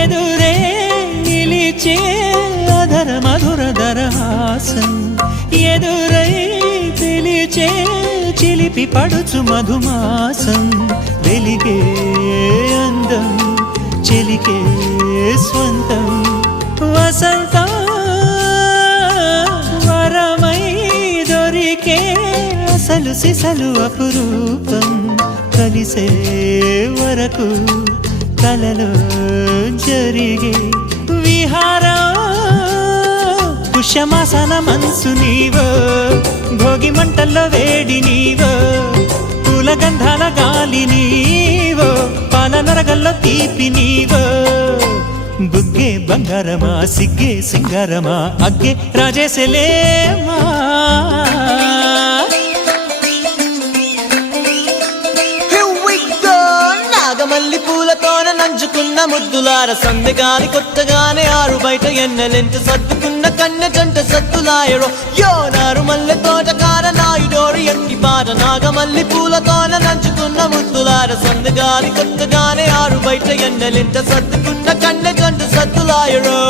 ఎదురే నిలిచే అధర మధుర దరహాసం ఎదురై పిలిచే చిలిపి పడుచు మధుమాసం వెలిగే అందం చెలికే స్వంతం వసంతం వరమై దొరికే అసలు సిసలు అపురూపం కలిసే వరకు కలలో జరిగే విహారం పుష్యమాసన మనసు నీవో భోగి మంటల్లో వేడి నీవో పూల గంధాల గాలి నీవో పాల నరగల్లో తీపి నీవో బుగ్గే బంగారమా సిగ్గే సింగారమా అగ్గే రాజేసలేమా మల్లి పూలతోన నంచుకున్న ముద్దులార సందెగాని కొత్తగానే ఆరు బయట ఎన్నెలెంట సర్దుకున్న కన్నె జంట సత్తులాయరో యోనారు మల్లె తోటకార నాయుడోరు ఎట్టి పాట నాగమల్లి పూలతోన నంచుకున్న ముద్దులార సందెగాని కొత్తగానే ఆరు బయట ఎన్నెలెంట సర్దుకున్న కన్నె జంట సత్తులాయరో